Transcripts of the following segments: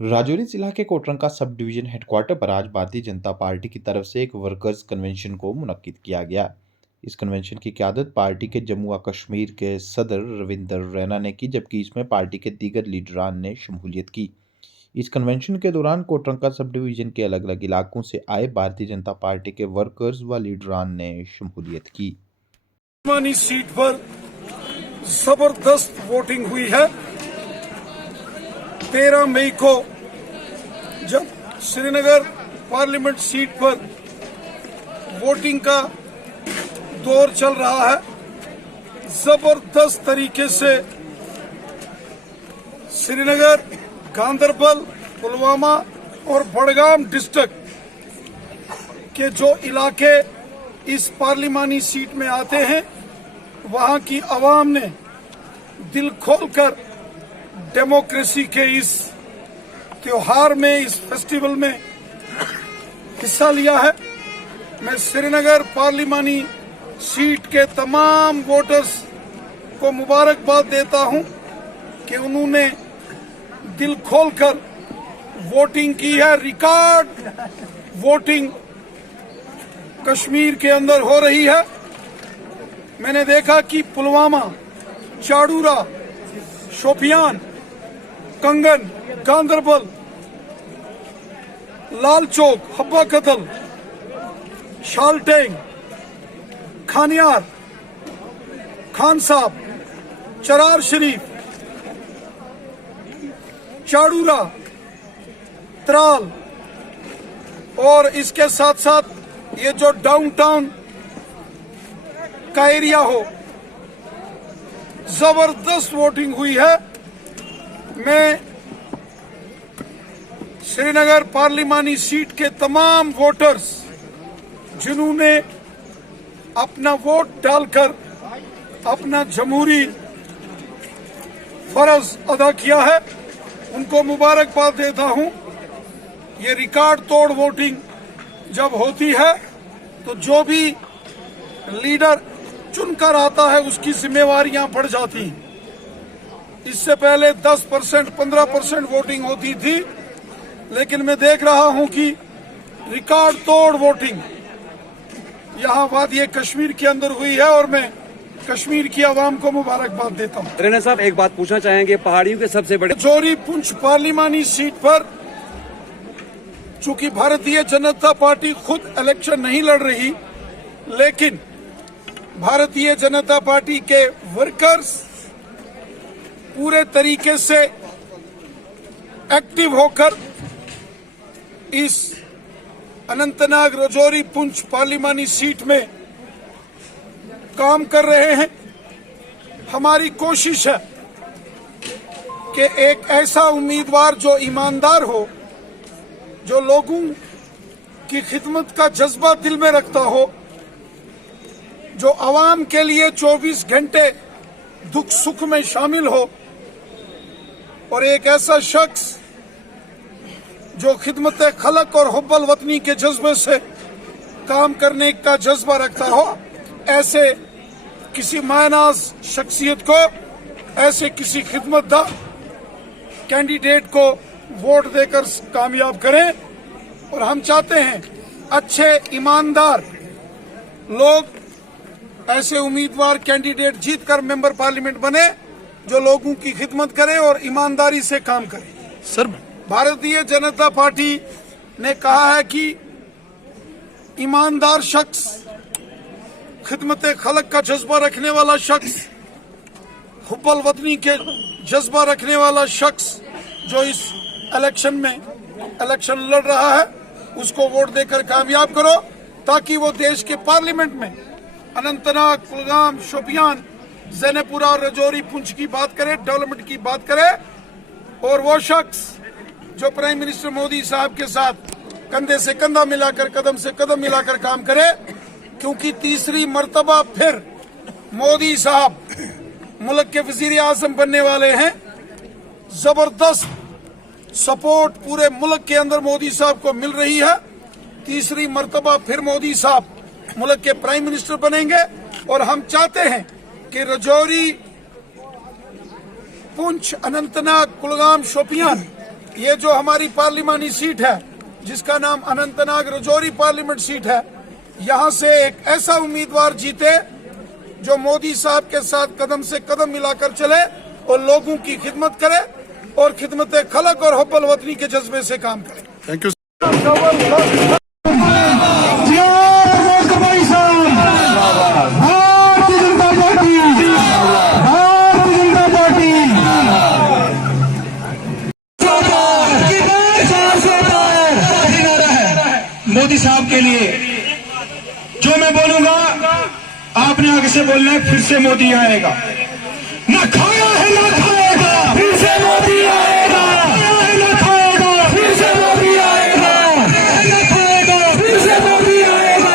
राजौरी जिला के Kotranka sub division headquarter पर आज भारतीय जनता पार्टी की तरफ से एक वर्कर्स कन्वेंशन को मुनक्किद किया गया। इस कन्वेंशन की क़यादत पार्टी के जम्मू व कश्मीर के सदर रविंदर रैना ने की, जबकि इसमें पार्टी के दीगर लीडरान ने शमूलियत की। इस कन्वेंशन के दौरान कोटरंका सब डिवीजन के अलग अलग इलाकों से आए भारतीय जनता पार्टी के वर्कर्स व लीडरान ने शमूलियत की। सीट पर जबरदस्त वोटिंग हुई है। 13 मई को जब श्रीनगर पार्लियामेंट सीट पर वोटिंग का दौर चल रहा है, जबरदस्त तरीके से श्रीनगर, गांदरबल, पुलवामा और बड़गाम डिस्ट्रिक्ट के जो इलाके इस पार्लिमानी सीट में आते हैं, वहां की आवाम ने दिल खोलकर डेमोक्रेसी के इस त्योहार में, इस फेस्टिवल में हिस्सा लिया है। मैं श्रीनगर पार्लिमानी सीट के तमाम वोटर्स को मुबारकबाद देता हूं कि उन्होंने दिल खोलकर वोटिंग की है। रिकॉर्ड वोटिंग कश्मीर के अंदर हो रही है। मैंने देखा कि पुलवामा, चाड़ूरा, शोपियान, कंगन, गांदरबल, लाल चौक, हब्बा कतल, शालटेंग, खानियार, खान साहब, चरार शरीफ, चाड़ूरा, त्राल और इसके साथ साथ ये जो डाउनटाउन का एरिया हो, जबरदस्त वोटिंग हुई है। मैं श्रीनगर पार्लिमानी सीट के तमाम वोटर्स जिन्होंने अपना वोट डालकर अपना जमहूरी फर्ज अदा किया है, उनको मुबारकबाद देता हूं। ये रिकॉर्ड तोड़ वोटिंग जब होती है तो जो भी लीडर चुनकर आता है उसकी जिम्मेवारियां बढ़ जाती हैं। इससे पहले 10%, 15% वोटिंग होती थी, लेकिन मैं देख रहा हूं कि रिकॉर्ड तोड़ वोटिंग यहां वादिये कश्मीर के अंदर हुई है और मैं कश्मीर की आवाम को मुबारकबाद देता हूं। रैना साहब, एक बात पूछना चाहेंगे, पहाड़ियों के सबसे बड़े राजौरी पुंछ पार्लिमानी सीट पर चूंकि भारतीय जनता पार्टी खुद इलेक्शन नहीं लड़ रही, लेकिन भारतीय जनता पार्टी के वर्कर्स पूरे तरीके से एक्टिव होकर इस अनंतनाग, राजौरी, पुंछ पार्लिमानी सीट में काम कर रहे हैं। हमारी कोशिश है कि एक ऐसा उम्मीदवार जो ईमानदार हो, जो लोगों की खिदमत का जज्बा दिल में रखता हो, जो आवाम के लिए 24 घंटे दुख सुख में शामिल हो, और एक ऐसा शख्स जो खिदमत खलक और हुब्बल वतनी के जज्बे से काम करने का जज्बा रखता हो, ऐसे किसी मायनाज शख्सियत को, ऐसे किसी खिदमतदार कैंडिडेट को वोट देकर कामयाब करें। और हम चाहते हैं अच्छे ईमानदार लोग, ऐसे उम्मीदवार कैंडिडेट जीतकर मेंबर पार्लियामेंट बने जो लोगों की खिदमत करे और ईमानदारी से काम करे। सर, भारतीय जनता पार्टी ने कहा है कि ईमानदार शख्स, खिदमत खलक का जज्बा रखने वाला शख्स, हुब्बल वतनी के जज्बा रखने वाला शख्स जो इस इलेक्शन लड़ रहा है, उसको वोट देकर कामयाब करो, ताकि वो देश के पार्लियामेंट में अनंतनाग, कुलगाम, शोपियान, जैनपुरा और राजौरी, पुंछ की बात करे, डेवलपमेंट की बात करे, और वो शख्स जो प्राइम मिनिस्टर मोदी साहब के साथ कंधे से कंधा मिलाकर, कदम से कदम मिलाकर काम करे, क्योंकि तीसरी मर्तबा फिर मोदी साहब मुल्क के वजीर आजम बनने वाले हैं। जबरदस्त सपोर्ट पूरे मुल्क के अंदर मोदी साहब को मिल रही है। तीसरी मर्तबा फिर मोदी साहब मुल्क के प्राइम मिनिस्टर बनेंगे, और हम चाहते हैं कि राजौरी, पुंछ, अनंतनाग, कुलगाम, शोपियान ये जो हमारी पार्लिमानी सीट है, जिसका नाम अनंतनाग राजौरी पार्लियामेंट सीट है, यहाँ से एक ऐसा उम्मीदवार जीते जो मोदी साहब के साथ कदम से कदम मिलाकर चले और लोगों की खिदमत करे और खिदमत खलक और हुब्बुल वतनी के जज्बे से काम करे। Thank you. मोदी साहब के लिए जो मैं बोलूंगा आपने आगे से बोलना है, फिर से मोदी आएगा। ना खाया है ना खाएगा, फिर से मोदी आएगा। खाया है ना खाएगा, फिर से मोदी आएगा। ना खाएगा, फिर से मोदी आएगा।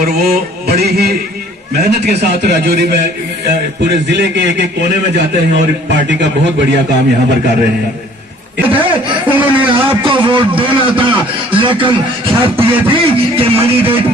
और वो बड़ी ही मेहनत के साथ राजौरी में पूरे जिले के एक एक कोने में जाते हैं और पार्टी का बहुत बढ़िया काम यहाँ पर कर रहे हैं। उन्होंने आपको वोट देना था, लेकिन शर्त ये थी कि मनी रेट